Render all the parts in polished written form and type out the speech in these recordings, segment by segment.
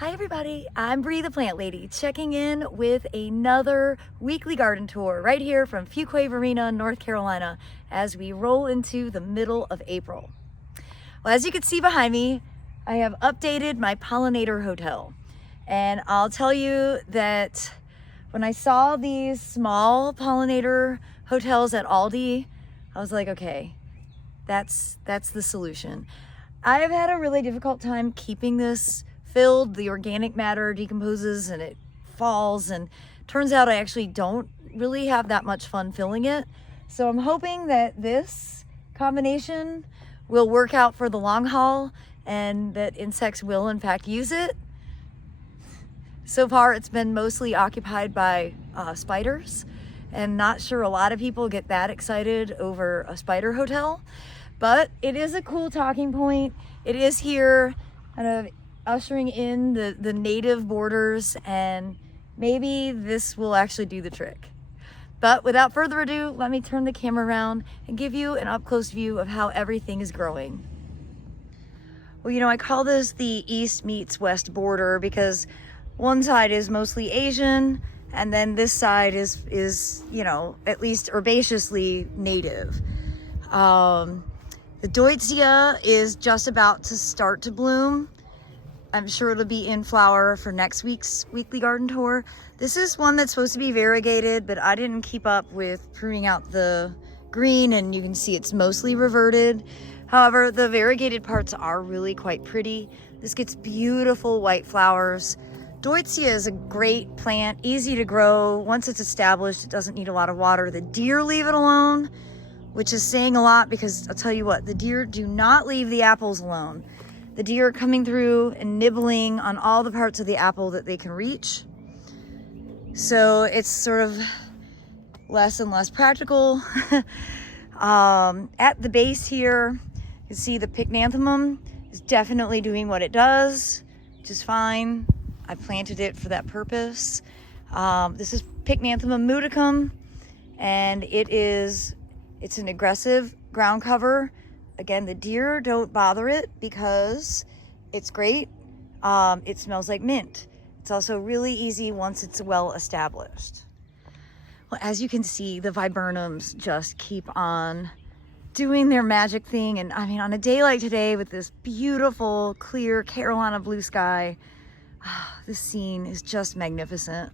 Hi everybody, I'm Bree the Plant Lady, checking in with another weekly garden tour right here from Fuquay-Varina, North Carolina, as we roll into the middle of April. Well, as you can see behind me, I have updated my Pollinator hotel. And I'll tell you that when I saw these small Pollinator hotels at Aldi, I was like, okay, that's the solution. I have had a really difficult time keeping this filled. The organic matter decomposes and it falls, and turns out I actually don't really have that much fun filling it. So I'm hoping that this combination will work out for the long haul and that insects will in fact use it. So far it's been mostly occupied by spiders, and not sure a lot of people get that excited over a spider hotel, but it is a cool talking point. It is here kind of ushering in the native borders, and maybe this will actually do the trick. But without further ado, let me turn the camera around and give you an up-close view of how everything is growing. Well, you know, I call this the East meets West border because one side is mostly Asian, and then this side is you know, at least herbaceously native. The Deutzia is just about to start to bloom. I'm sure it'll be in flower for next week's weekly garden tour. This is one that's supposed to be variegated, but I didn't keep up with pruning out the green, and you can see it's mostly reverted. However, the variegated parts are really quite pretty. This gets beautiful white flowers. Deutzia is a great plant, easy to grow. Once it's established, it doesn't need a lot of water. The deer leave it alone, which is saying a lot, because I'll tell you what, the deer do not leave the apples alone. The deer are coming through and nibbling on all the parts of the apple that they can reach. So it's sort of less and less practical. At the base here, you can see the pycnanthemum is definitely doing what it does, which is fine. I planted it for that purpose. This is Pycnanthemum muticum, and it's an aggressive ground cover. Again, the deer don't bother it because it's great. It smells like mint. It's also really easy once it's well established. Well, as you can see, the viburnums just keep on doing their magic thing. And I mean, on a day like today with this beautiful, clear Carolina blue sky, this scene is just magnificent.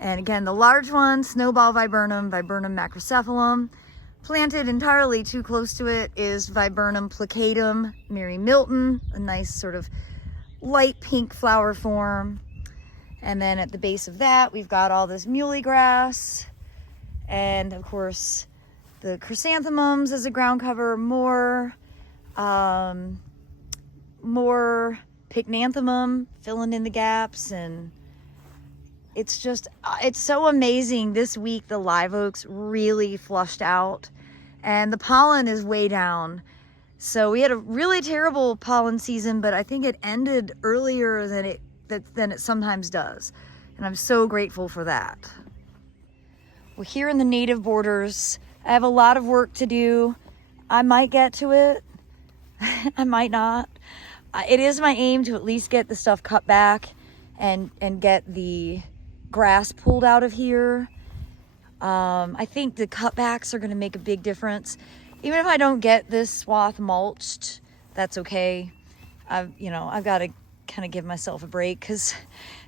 And again, the large one, snowball viburnum, Viburnum macrocephalum. Planted entirely too close to it is Viburnum plicatum, Mary Milton, a nice sort of light pink flower form. And then at the base of that, we've got all this muley grass. And of course, the chrysanthemums as a ground cover, more pycnanthemum filling in the gaps. And it's so amazing. This week, the live oaks really flushed out and the pollen is way down. So we had a really terrible pollen season, but I think it ended earlier than it sometimes does. And I'm so grateful for that. Well, here in the native borders, I have a lot of work to do. I might get to it. I might not. It is my aim to at least get the stuff cut back and get the grass pulled out of here. I think the cutbacks are going to make a big difference. Even if I don't get this swath mulched, that's okay. I've got to kind of give myself a break because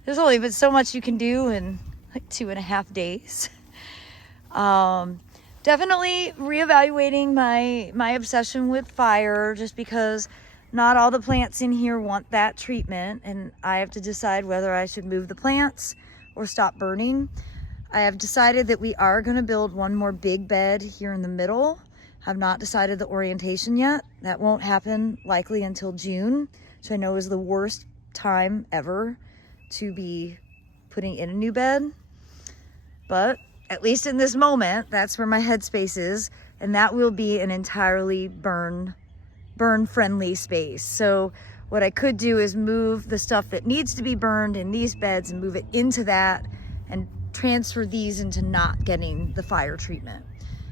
there's only been so much you can do in like 2.5 days. Definitely reevaluating my obsession with fire, just because not all the plants in here want that treatment, and I have to decide whether I should move the plants or stop burning. I have decided that we are going to build one more big bed here in the middle. I've not decided the orientation yet. That won't happen likely until June, which I know is the worst time ever to be putting in a new bed. But at least in this moment, that's where my headspace is, and that will be an entirely burn-friendly space. So what I could do is move the stuff that needs to be burned in these beds and move it into that, and transfer these into not getting the fire treatment.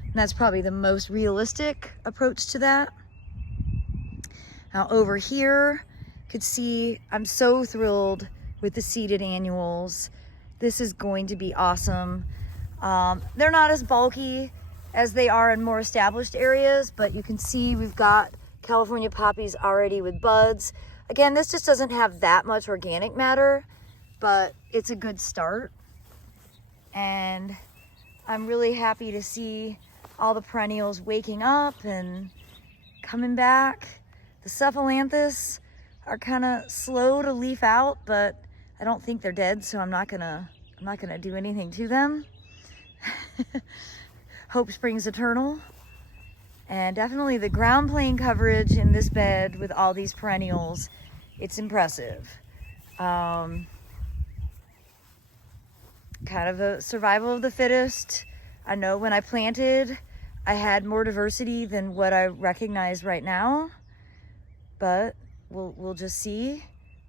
And that's probably the most realistic approach to that. Now over here, could see, I'm so thrilled with the seeded annuals. This is going to be awesome. They're not as bulky as they are in more established areas, but you can see we've got California poppies already with buds. Again, this just doesn't have that much organic matter, but it's a good start. And I'm really happy to see all the perennials waking up and coming back. The cephalanthus are kind of slow to leaf out, but I don't think they're dead, so I'm not gonna do anything to them. Hope springs eternal. And definitely the ground plane coverage in this bed with all these perennials, it's impressive. Kind of a survival of the fittest. I know when I planted, I had more diversity than what I recognize right now, but we'll just see.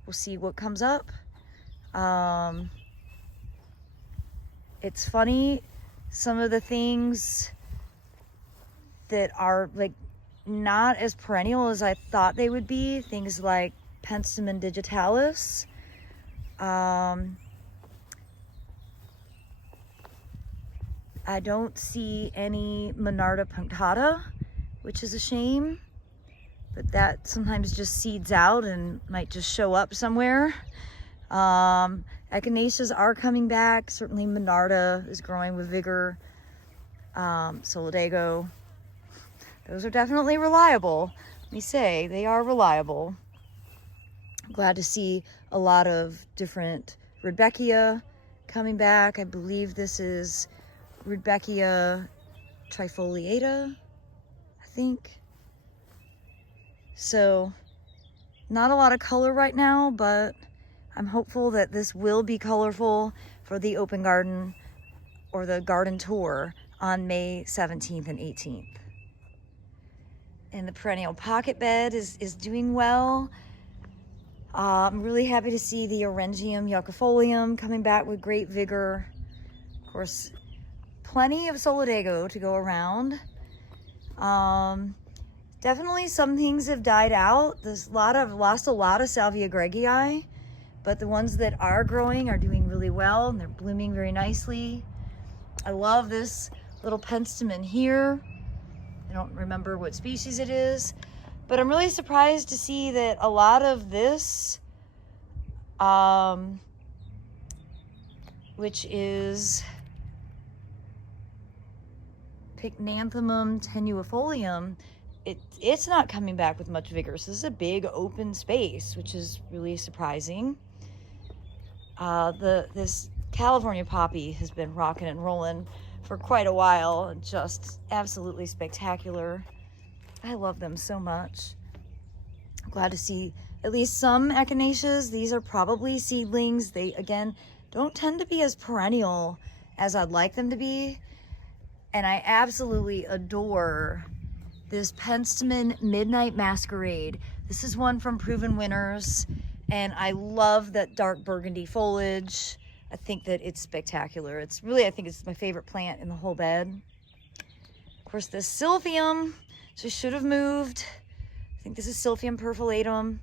We'll see what comes up. It's funny, some of the things that are like not as perennial as I thought they would be, things like Penstemon digitalis. I don't see any Monarda punctata, which is a shame, but that sometimes just seeds out and might just show up somewhere. Echinaceas are coming back. Certainly Monarda is growing with vigor. Solidago. Those are definitely reliable. Let me say, they are reliable. I'm glad to see a lot of different Rudbeckia coming back. I believe this is Rudbeckia trifoliata, I think. So, not a lot of color right now, but I'm hopeful that this will be colorful for the open garden or the garden tour on May 17th and 18th. And the perennial pocket bed is doing well. I'm really happy to see the Orangium yuccifolium coming back with great vigor. Of course, plenty of Solidago to go around. Definitely some things have died out. I've lost a lot of Salvia gregii, but the ones that are growing are doing really well and they're blooming very nicely. I love this little Penstemon here. I don't remember what species it is, but I'm really surprised to see that a lot of this, which is Pycnanthemum tenuifolium, it's not coming back with much vigor. So this is a big open space, which is really surprising. This California poppy has been rocking and rolling for quite a while. Just absolutely spectacular. I love them so much. I'm glad to see at least some echinaceas. These are probably seedlings. They, again, don't tend to be as perennial as I'd like them to be. And I absolutely adore this Penstemon Midnight Masquerade. This is one from Proven Winners, and I love that dark burgundy foliage. I think that it's spectacular. I think it's my favorite plant in the whole bed. Of course, this Silphium just should have moved. I think this is Silphium perfilatum.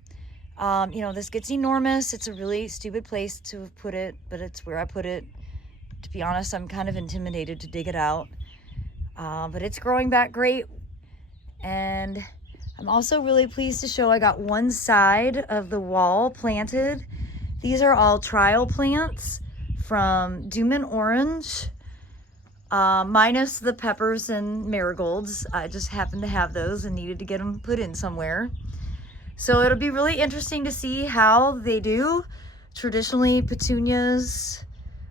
This gets enormous. It's a really stupid place to put it, but it's where I put it. To be honest, I'm kind of intimidated to dig it out. But it's growing back great. And I'm also really pleased to show I got one side of the wall planted. These are all trial plants from Duman Orange, minus the peppers and marigolds. I just happened to have those and needed to get them put in somewhere. So it'll be really interesting to see how they do. Traditionally, petunias,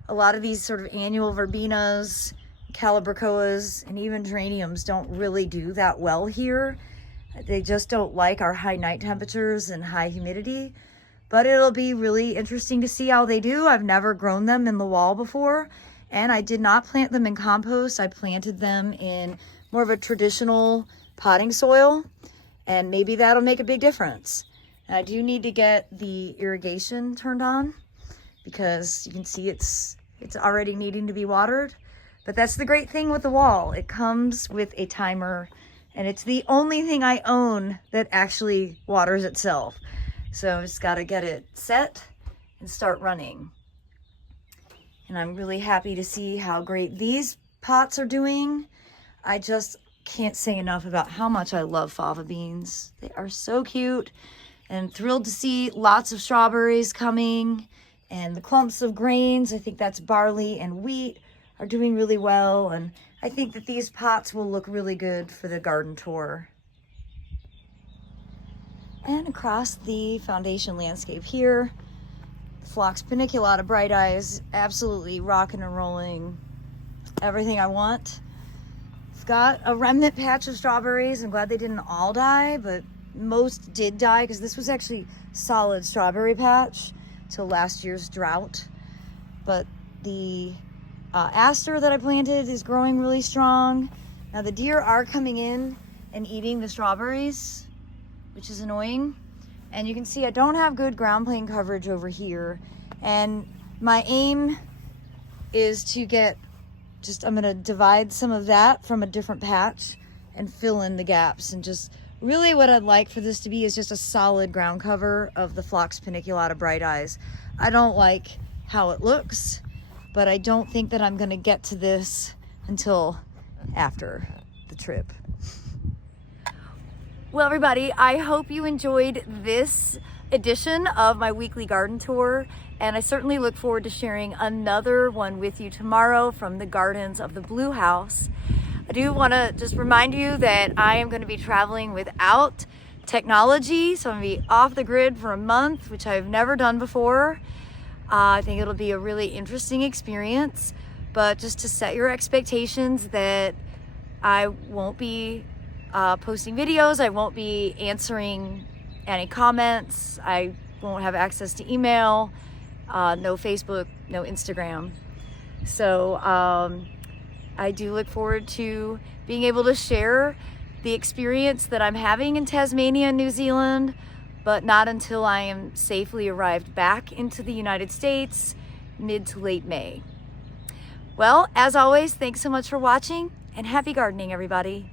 a lot of these sort of annual verbenas, calibrachoas, and even geraniums don't really do that well here. They just don't like our high night temperatures and high humidity. But it'll be really interesting to see how they do. I've never grown them in the wall before, and I did not plant them in compost. I planted them in more of a traditional potting soil, and maybe that'll make a big difference. And I do need to get the irrigation turned on because you can see it's already needing to be watered. But that's the great thing with the wall. It comes with a timer, and it's the only thing I own that actually waters itself. So I just got to get it set and start running. And I'm really happy to see how great these pots are doing. I just can't say enough about how much I love fava beans. They are so cute, and thrilled to see lots of strawberries coming, and the clumps of grains, I think that's barley and wheat, are doing really well. And I think that these pots will look really good for the garden tour. And across the foundation landscape here, Phlox paniculata bright eyes, absolutely rocking and rolling. Everything I want. I've got a remnant patch of strawberries. I'm glad they didn't all die, but most did die because this was actually solid strawberry patch till last year's drought. But the aster that I planted is growing really strong. Now the deer are coming in and eating the strawberries, which is annoying. And you can see I don't have good ground plane coverage over here. And my aim is to get I'm gonna divide some of that from a different patch and fill in the gaps. And just really what I'd like for this to be is just a solid ground cover of the Phlox paniculata bright eyes. I don't like how it looks, but I don't think that I'm gonna get to this until after the trip. Well, everybody, I hope you enjoyed this edition of my weekly garden tour, and I certainly look forward to sharing another one with you tomorrow from the gardens of the Blue House. I do want to just remind you that I am going to be traveling without technology, so I'm going to be off the grid for a month, which I've never done before. I think it'll be a really interesting experience, but just to set your expectations that I won't be posting videos, I won't be answering any comments, I won't have access to email, no Facebook, no Instagram. So I do look forward to being able to share the experience that I'm having in Tasmania and New Zealand, but not until I am safely arrived back into the United States mid to late May. Well, as always, thanks so much for watching, and happy gardening, everybody.